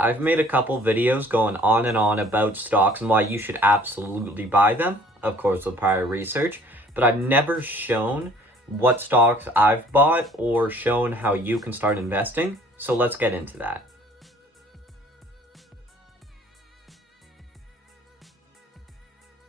I've made a couple videos going on and on about stocks and why you should absolutely buy them, of course with prior research, but I've never shown what stocks I've bought or shown how you can start investing, so let's get into that.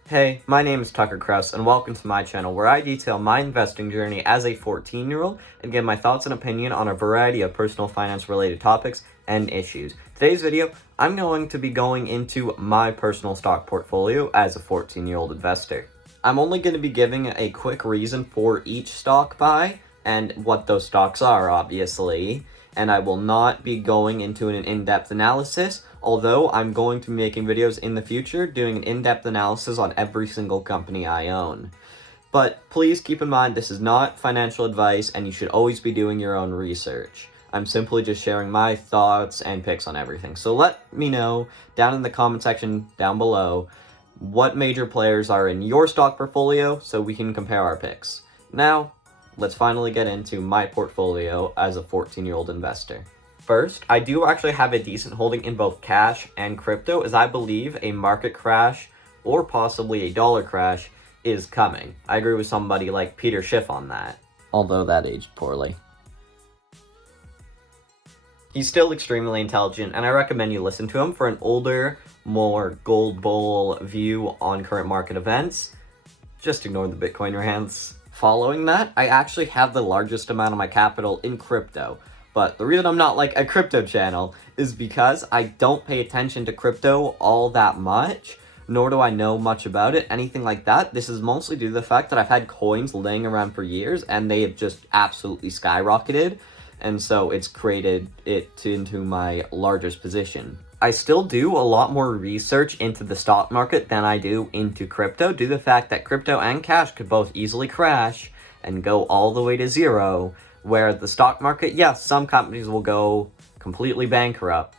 Hey, my name is Tucker Krause, and welcome to my channel where I detail my investing journey as a 14-year-old and give my thoughts and opinion on a variety of personal finance related topics and issues. Today's video, I'm going to be going into my personal stock portfolio as a 14-year-old investor. I'm only going to be giving a quick reason for each stock buy and what those stocks are, obviously, and I will not be going into an in-depth analysis, although I'm going to be making videos in the future doing an in-depth analysis on every single company I own. But please keep in mind this is not financial advice and you should always be doing your own research. I'm simply just sharing my thoughts and picks on everything. So let me know down in the comment section down below what major players are in your stock portfolio so we can compare our picks. Now, let's finally get into my portfolio as a 14-year-old investor. First, I do actually have a decent holding in both cash and crypto, as I believe a market crash or possibly a dollar crash is coming. I agree with somebody like Peter Schiff on that, although that aged poorly. He's still extremely intelligent, and I recommend you listen to him for an older, more gold bull view on current market events. Just ignore the Bitcoin rants. Following that, I actually have the largest amount of my capital in crypto. But the reason I'm not like a crypto channel is because I don't pay attention to crypto all that much, nor do I know much about it, anything like that. This is mostly due to the fact that I've had coins laying around for years and they have just absolutely skyrocketed, and so it's created it into my largest position. I still do a lot more research into the stock market than I do into crypto, due to the fact that crypto and cash could both easily crash and go all the way to zero. Where the stock market, yes, some companies will go completely bankrupt,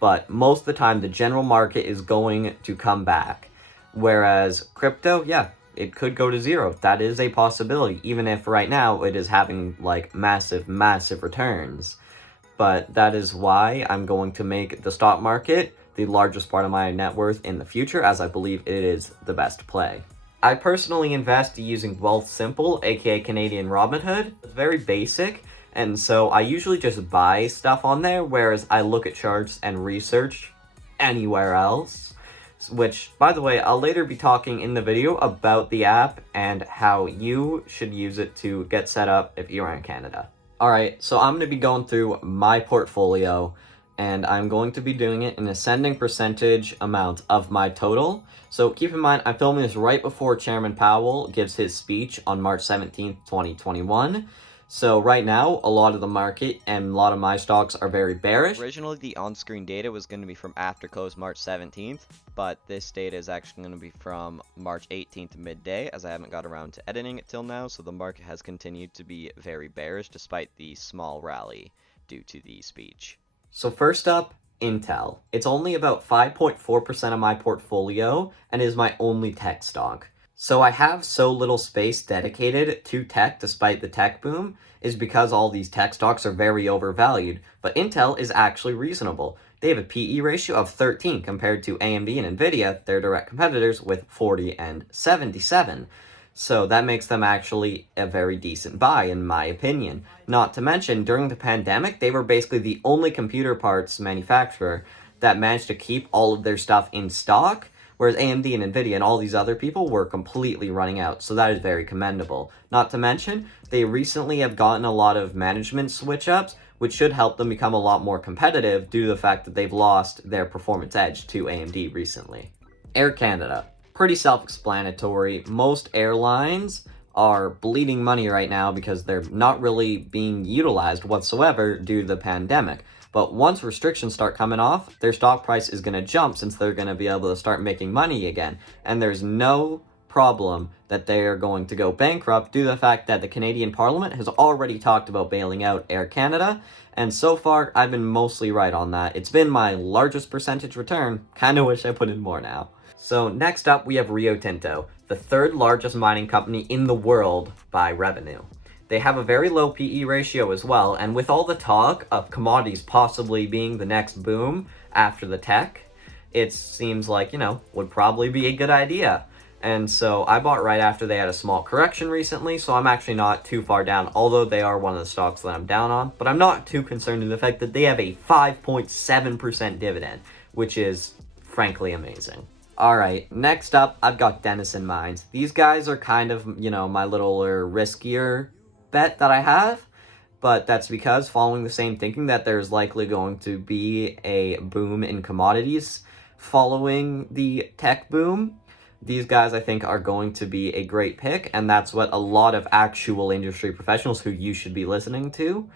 but most of the time the general market is going to come back. Whereas crypto, yeah, it could go to zero. That is a possibility, even if right now it is having like massive returns. But that is why I'm going to make the stock market the largest part of my net worth in the future, as I believe it is the best play. I personally invest using Wealthsimple, aka Canadian Robinhood. It's very basic, and so I usually just buy stuff on there, whereas I look at charts and research anywhere else. Which, by the way, I'll later be talking in the video about the app and how you should use it to get set up if you're in Canada. Alright, so I'm going to be going through my portfolio, and I'm going to be doing it in ascending percentage amount of my total. So keep in mind, I'm filming this right before Chairman Powell gives his speech on March 17th, 2021. So right now, a lot of the market and a lot of my stocks are very bearish. Originally, the on-screen data was going to be from after close March 17th, but this data is actually going to be from March 18th midday, as I haven't got around to editing it till now, so the market has continued to be very bearish despite the small rally due to the speech. So first up, Intel. It's only about 5.4% of my portfolio and is my only tech stock. So I have so little space dedicated to tech despite the tech boom is because all these tech stocks are very overvalued, but Intel is actually reasonable. They have a PE ratio of 13 compared to AMD and Nvidia, their direct competitors, with 40 and 77. So that makes them actually a very decent buy, in my opinion. Not to mention, during the pandemic, they were basically the only computer parts manufacturer that managed to keep all of their stuff in stock, whereas AMD and Nvidia and all these other people were completely running out, so that is very commendable. Not to mention, they recently have gotten a lot of management switch-ups, which should help them become a lot more competitive due to the fact that they've lost their performance edge to AMD recently. Air Canada. Pretty self-explanatory. Most airlines are bleeding money right now because they're not really being utilized whatsoever due to the pandemic. But once restrictions start coming off, their stock price is going to jump since they're going to be able to start making money again. And there's no problem that they are going to go bankrupt due to the fact that the Canadian Parliament has already talked about bailing out Air Canada. And so far, I've been mostly right on that. It's been my largest percentage return. Kind of wish I put in more now. So next up, we have Rio Tinto, the third largest mining company in the world by revenue. They have a very low PE ratio as well, and with all the talk of commodities possibly being the next boom after the tech, it seems like, would probably be a good idea. And so I bought right after they had a small correction recently, so I'm actually not too far down, although they are one of the stocks that I'm down on. But I'm not too concerned in the fact that they have a 5.7% dividend, which is frankly amazing. Alright, next up, I've got Denison Mines. These guys are kind of, my little riskier bet that I have, but that's because following the same thinking that there's likely going to be a boom in commodities following the tech boom. These guys, I think, are going to be a great pick, and that's what a lot of actual industry professionals who you should be listening to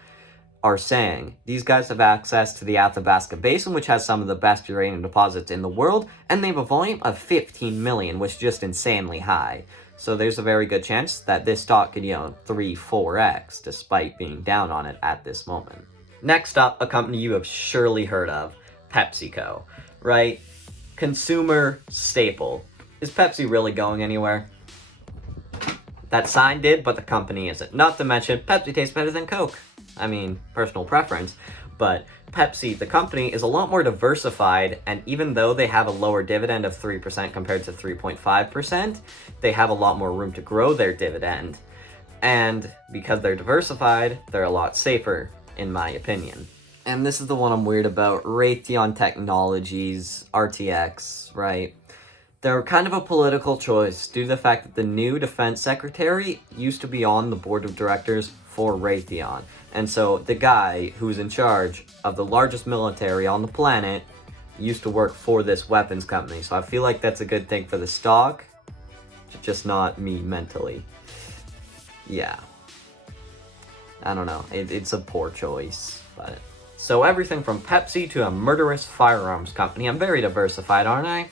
are saying. These guys have access to the Athabasca Basin, which has some of the best uranium deposits in the world, and they have a volume of 15 million, which is just insanely high. So there's a very good chance that this stock could, 3-4x, despite being down on it at this moment. Next up, a company you have surely heard of, Pepsico, right? Consumer staple. Is Pepsi really going anywhere? That sign did, but the company isn't. Not to mention, Pepsi tastes better than Coke. I mean, personal preference. But Pepsi, the company, is a lot more diversified, and even though they have a lower dividend of 3% compared to 3.5%, they have a lot more room to grow their dividend. And because they're diversified, they're a lot safer, in my opinion. And this is the one I'm weird about, Raytheon Technologies, RTX, right? They're kind of a political choice due to the fact that the new defense secretary used to be on the board of directors for Raytheon. And so the guy who's in charge of the largest military on the planet used to work for this weapons company. So I feel like that's a good thing for the stock, just not me mentally. Yeah. I don't know. It's a poor choice, but... So everything from Pepsi to a murderous firearms company. I'm very diversified, aren't I?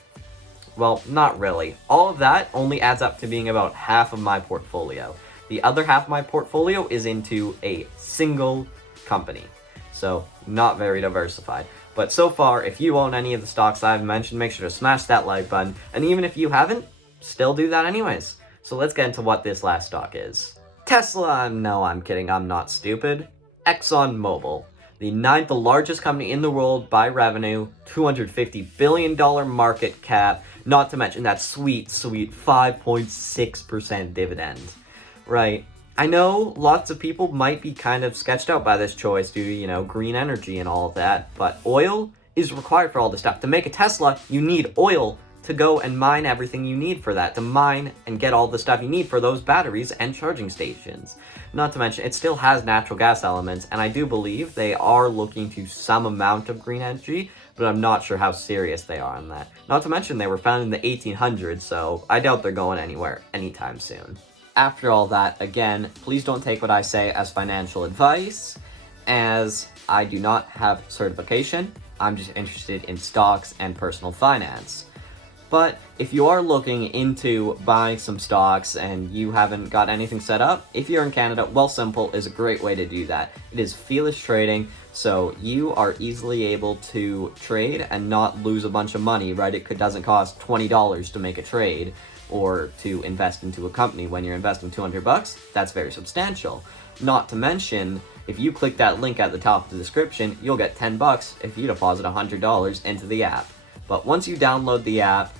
Well, not really. All of that only adds up to being about half of my portfolio. The other half of my portfolio is into a single company. So, not very diversified. But so far, if you own any of the stocks I've mentioned, make sure to smash that like button. And even if you haven't, still do that anyways. So let's get into what this last stock is. Tesla, no, I'm kidding, I'm not stupid. Exxon Mobile. The 9th largest company in the world by revenue, $250 billion market cap, not to mention that sweet 5.6% dividend, right? I know lots of people might be kind of sketched out by this choice due to, green energy and all of that, but oil is required for all this stuff. To make a Tesla, you need oil to go and mine everything you need for that, to mine and get all the stuff you need for those batteries and charging stations. Not to mention, it still has natural gas elements, and I do believe they are looking to some amount of green energy, but I'm not sure how serious they are on that. Not to mention, they were founded in the 1800s, so I doubt they're going anywhere anytime soon. After all that, again, please don't take what I say as financial advice, as I do not have certification. I'm just interested in stocks and personal finance. But if you are looking into buying some stocks and you haven't got anything set up, if you're in Canada, Wealthsimple is a great way to do that. It is feeless trading, so you are easily able to trade and not lose a bunch of money, right? It doesn't cost $20 to make a trade or to invest into a company. When you're investing $200, that's very substantial. Not to mention, if you click that link at the top of the description, you'll get $10 if you deposit $100 into the app. But once you download the app,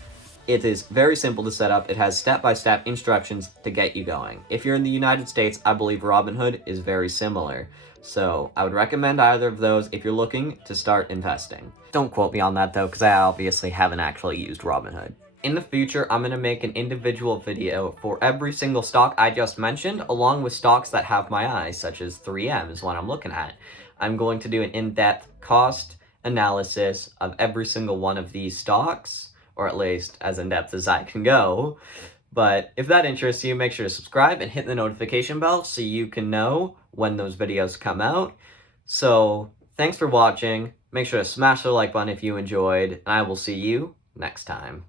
it is very simple to set up. It has step-by-step instructions to get you going. If you're in the United States, I believe Robinhood is very similar. So I would recommend either of those if you're looking to start investing. Don't quote me on that though, because I obviously haven't actually used Robinhood. In the future, I'm going to make an individual video for every single stock I just mentioned, along with stocks that have my eyes, such as 3M is what I'm looking at. I'm going to do an in-depth cost analysis of every single one of these stocks, or at least as in-depth as I can go. But if that interests you, make sure to subscribe and hit the notification bell so you can know when those videos come out. So, thanks for watching. Make sure to smash the like button if you enjoyed, and I will see you next time.